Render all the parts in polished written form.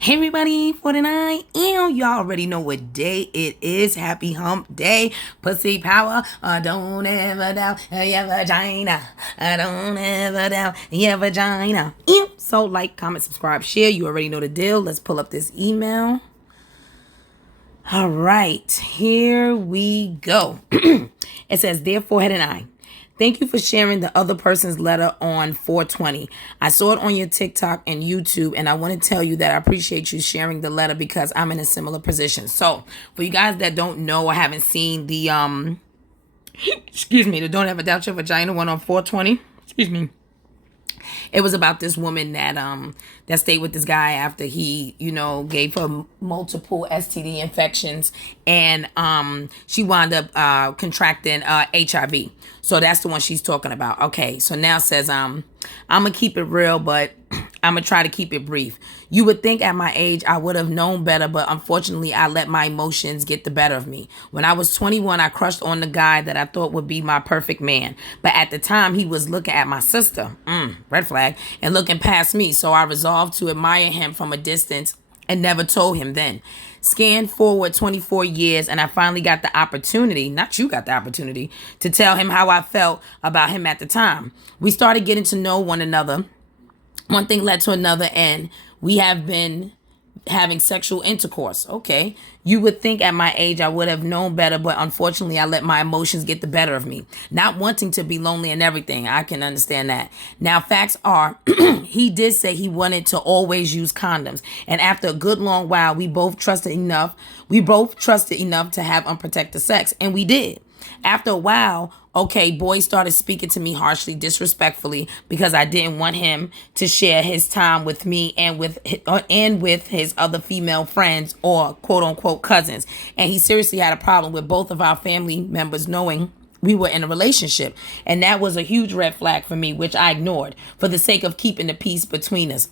Hey everybody, 49. Y'all already know what day it is. Happy hump day. Pussy power. Don't ever doubt your vagina. Don't ever doubt your vagina. So like, comment, subscribe, share. You already know the deal. Let's pull up this email. All right, here we go. It says, Dear Forehead and I, thank you for sharing the other person's letter on 420. I saw it on your TikTok and YouTube, and I want to tell you that I appreciate you sharing the letter because I'm in a similar position. So, for you guys that don't know or haven't seen the, the Don't Ever Doubt Your Vagina one on 420, it was about this woman that stayed with this guy after he, gave her multiple STD infections, and she wound up contracting HIV. So that's the one she's talking about. Okay, so now it says I'm gonna keep it real, but I'm gonna try to keep it brief. You would think at my age I would have known better, but unfortunately I let my emotions get the better of me. When I was 21, I crushed on the guy that I thought would be my perfect man. But at the time, he was looking at my sister, red flag, and looking past me. So I resolved to admire him from a distance and never told him then. Scanned forward 24 years, and I finally got the opportunity, not you got the opportunity, to tell him how I felt about him at the time. We started getting to know one another. One thing led to another, and we have been having sexual intercourse. Okay. You would think at my age I would have known better, but unfortunately I let my emotions get the better of me. Not wanting to be lonely and everything. I can understand that. Now, facts are, he did say he wanted to always use condoms. And after a good long while, we both trusted enough to have unprotected sex. And we did. After a while, boy started speaking to me harshly, disrespectfully, because I didn't want him to share his time with me and with his other female friends or quote unquote cousins. And he seriously had a problem with both of our family members knowing we were in a relationship. And that was a huge red flag for me, which I ignored for the sake of keeping the peace between us.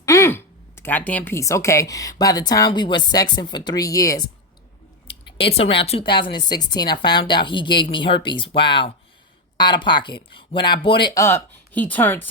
Goddamn peace. Okay. By the time we were sexing for 3 years, it's around 2016, I found out he gave me herpes. Wow. Out of pocket. When I brought it up, he turned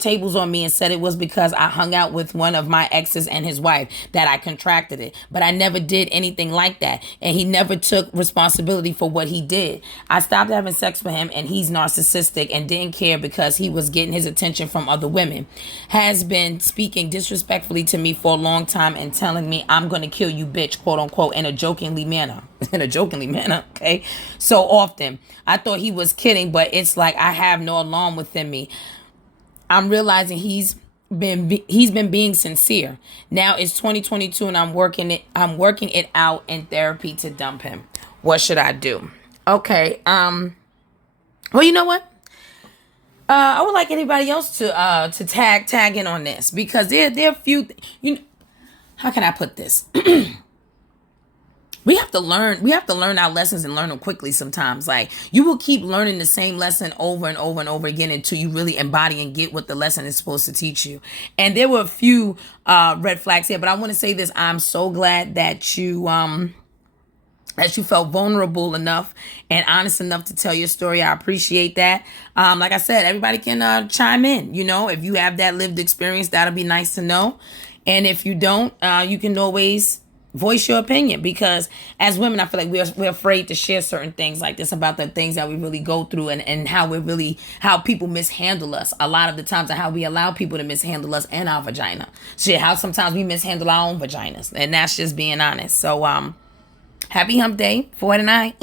tables on me and said it was because I hung out with one of my exes and his wife that I contracted it. But I never did anything like that. And he never took responsibility for what he did. I stopped having sex with him, and he's narcissistic and didn't care because he was getting his attention from other women. Has been speaking disrespectfully to me for a long time and telling me I'm going to kill you, bitch, quote unquote, in a jokingly manner. Okay? So often. I thought he was kidding, but it's like I have no alarm within me. I'm realizing he's been being sincere. Now it's 2022 and I'm working it out in therapy to dump him. What should I do? Okay. Well, you know what? I would like anybody else to tag in on this, because there are a few how can I put this? We have to learn our lessons and learn them quickly sometimes. Like, you will keep learning the same lesson over and over and over again until you really embody and get what the lesson is supposed to teach you. And there were a few red flags here, but I want to say this. I'm so glad that you felt vulnerable enough and honest enough to tell your story. I appreciate that. Like I said, everybody can chime in. If you have that lived experience, that'll be nice to know. And if you don't, you can always voice your opinion, because as women, I feel like we're afraid to share certain things like this about the things that we really go through and how people mishandle us a lot of the times, and how we allow people to mishandle us and our vagina. How sometimes we mishandle our own vaginas, and that's just being honest. So, happy hump day, 4 to 9.